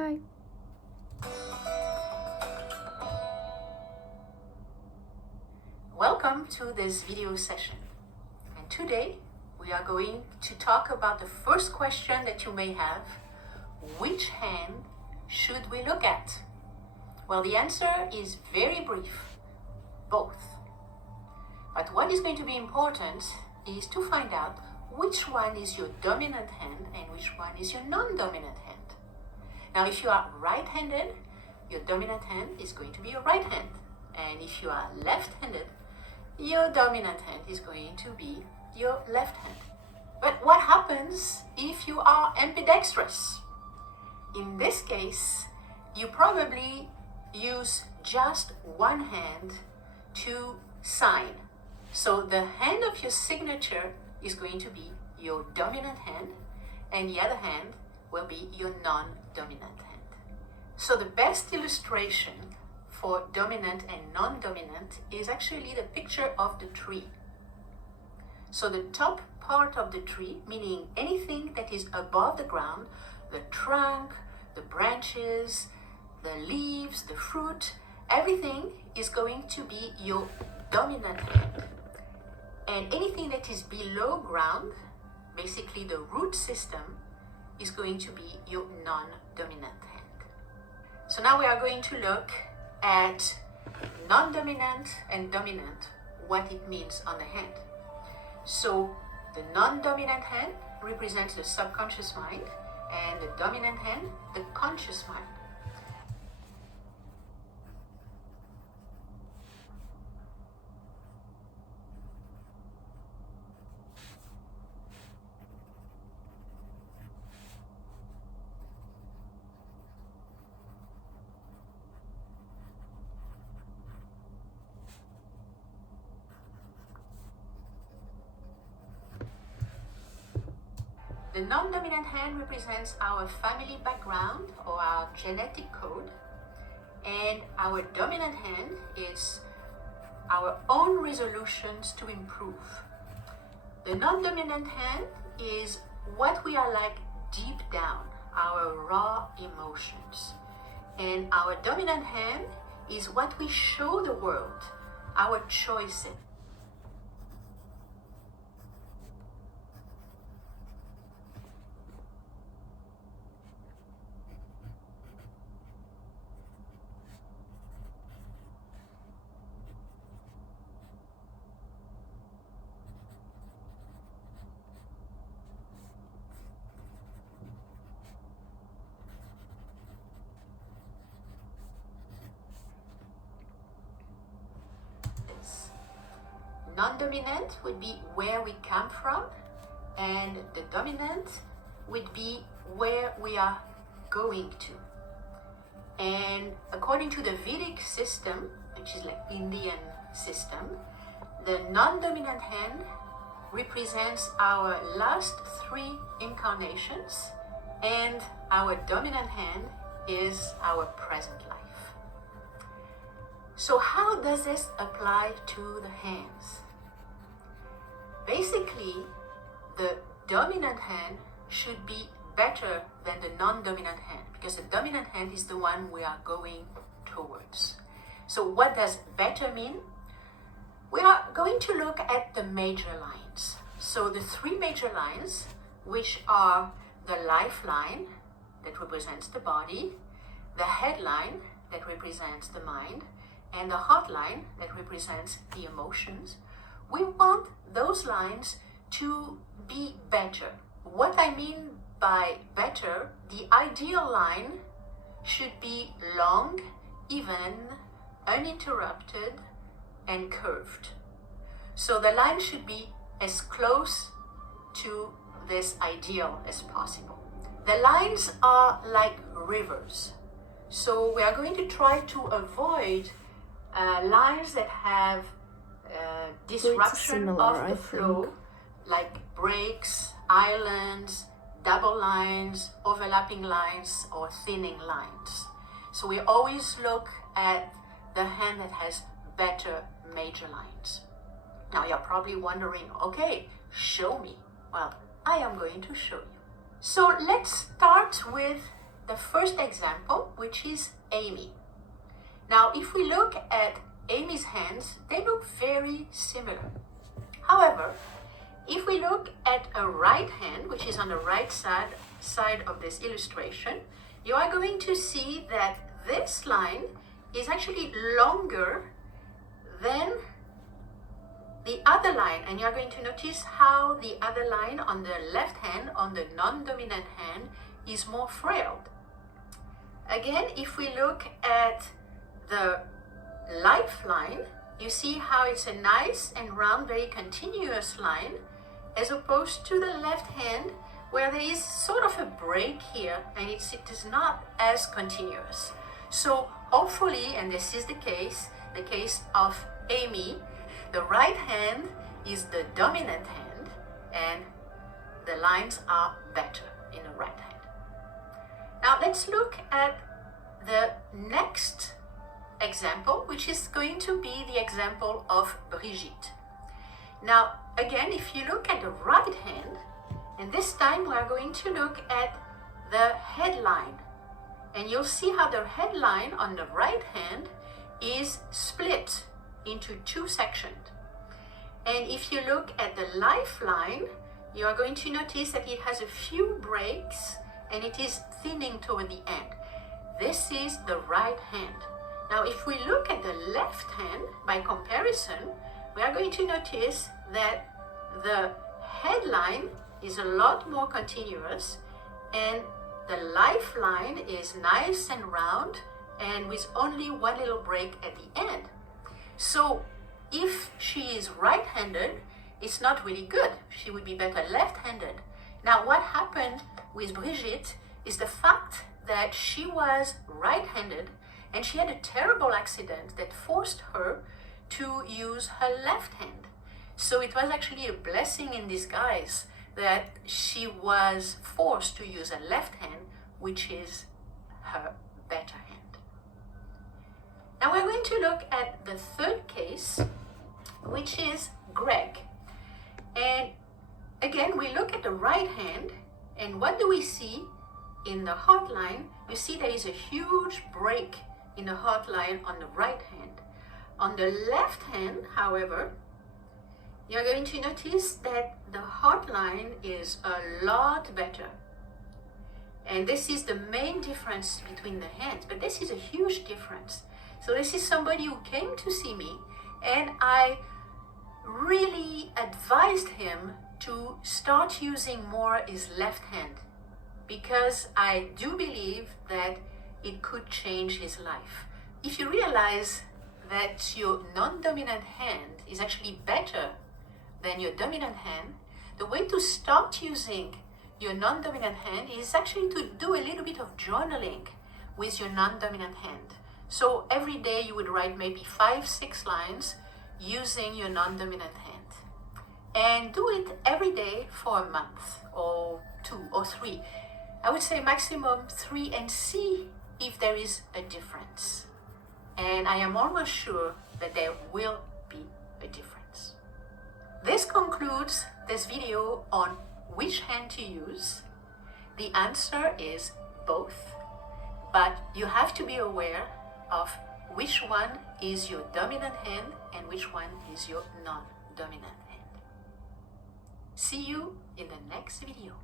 Hi. Welcome to this video session, and today we are going to talk about the first question that you may have: which hand should we look at? Well, the answer is very brief: both. But what is going to be important is to find out which one is your dominant hand and which one is your non-dominant hand. Now, if you are right-handed, your dominant hand is going to be your right hand, and if you are left-handed, your dominant hand is going to be your left hand. But what happens if you are ambidextrous? In this case, you probably use just one hand to sign. So the hand of your signature is going to be your dominant hand, and the other hand will be your non-dominant hand. So the best illustration for dominant and non-dominant is actually the picture of the tree. So the top part of the tree, meaning anything that is above the ground, the trunk, the branches, the leaves, the fruit, everything is going to be your dominant hand. And anything that is below ground, basically the root system, is going to be your non-dominant hand. So now we are going to look at non-dominant and dominant, what it means on the hand. So the non-dominant hand represents the subconscious mind, and the dominant hand, the conscious mind. The non-dominant hand represents our family background or our genetic code, and our dominant hand is our own resolutions to improve. The non-dominant hand is what we are like deep down, our raw emotions. And our dominant hand is what we show the world, our choices. Non-dominant would be where we come from, and the dominant would be where we are going to. And according to the Vedic system, which is like Indian system, the non-dominant hand represents our last 3 incarnations, and our dominant hand is our present life. So how does this apply to the hands? Basically, the dominant hand should be better than the non-dominant hand, because the dominant hand is the one we are going towards. So what does better mean? We are going to look at the major lines. So the 3 major lines, which are the lifeline that represents the body, the headline that represents the mind, and the heart line that represents the emotions. We want those lines to be better. What I mean by better, the ideal line should be long, even, uninterrupted, and curved. So the line should be as close to this ideal as possible. The lines are like rivers. So we are going to try to avoid lines that have disruption of the flow, like breaks, islands, double lines, overlapping lines, or thinning lines. So we always look at the hand that has better major lines. Now you're probably wondering, okay, show me. Well, I am going to show you. So let's start with the first example, which is Amy. Now, if we look at Amy's hands, they look very similar. However, if we look at a right hand, which is on the right side of this illustration, you are going to see that this line is actually longer than the other line, and you're going to notice how the other line on the left hand, on the non-dominant hand, is more frayed. Again, if we look at the lifeline, you see how it's a nice and round, very continuous line, as opposed to the left hand, where there is sort of a break here, and it is not as continuous. So hopefully, and this is the case of Amy, the right hand is the dominant hand, and the lines are better in the right hand. Now let's look at the next example, which is going to be the example of Brigitte. Now, again, if you look at the right hand, and this time we are going to look at the headline, and you'll see how the headline on the right hand is split into two sections. And if you look at the lifeline, you are going to notice that it has a few breaks and it is thinning toward the end. This is the right hand. Now, if we look at the left hand, by comparison, we are going to notice that the headline is a lot more continuous and the lifeline is nice and round and with only one little break at the end. So if she is right-handed, it's not really good. She would be better left-handed. Now, what happened with Brigitte is the fact that she was right-handed and she had a terrible accident that forced her to use her left hand. So it was actually a blessing in disguise that she was forced to use a left hand, which is her better hand. Now we're going to look at the third case, which is Greg. And again, we look at the right hand, and what do we see in the heart line? You see there is a huge break in the heart line on the right hand. On the left hand, however, you're going to notice that the heart line is a lot better. And this is the main difference between the hands, but this is a huge difference. So this is somebody who came to see me, and I really advised him to start using more his left hand, because I do believe that it could change his life. If you realize that your non-dominant hand is actually better than your dominant hand, the way to start using your non-dominant hand is actually to do a little bit of journaling with your non-dominant hand. So every day you would write maybe 5-6 lines using your non-dominant hand. And do it every day for a month or 2 or 3. I would say maximum 3, and see if there is a difference. And I am almost sure that there will be a difference. This concludes this video on which hand to use. The answer is both, but you have to be aware of which one is your dominant hand and which one is your non-dominant hand. See you in the next video.